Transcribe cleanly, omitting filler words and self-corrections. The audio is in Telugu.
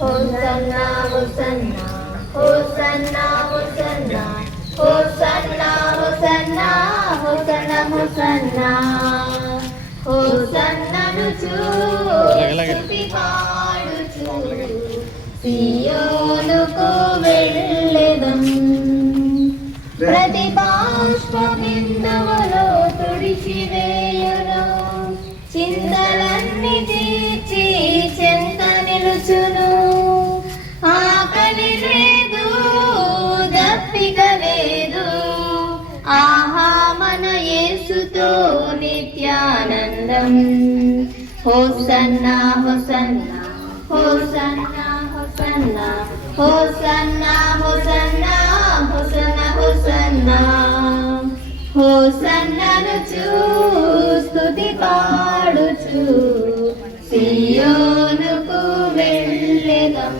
హోసన్నా హోసన్నా హోసన్నా హోసన్నా హోసన్నా హోసన్నా హోసన్నా హోసన్నా హోసన్నను స్తుతి పాడుచు సియోనుకు వెళ్ళెదం. ప్రతి బాష్ప బిందువులో తుడిచివేయును, చింతలన్నీ తీర్చి చెంత నిలుచును. ఆకలి లేదు, దప్పిక లేదు, ఆహా మన యేసుతో నిత్యానందం. హోసన్నా హోసన్నా హోసన్నా హోసన్నా హోసన్నా హోసన్నా హోసన్నా హోసన్నా హోసన్నను స్తుతి పాడుచు సియోనుకు వెళ్ళెదం.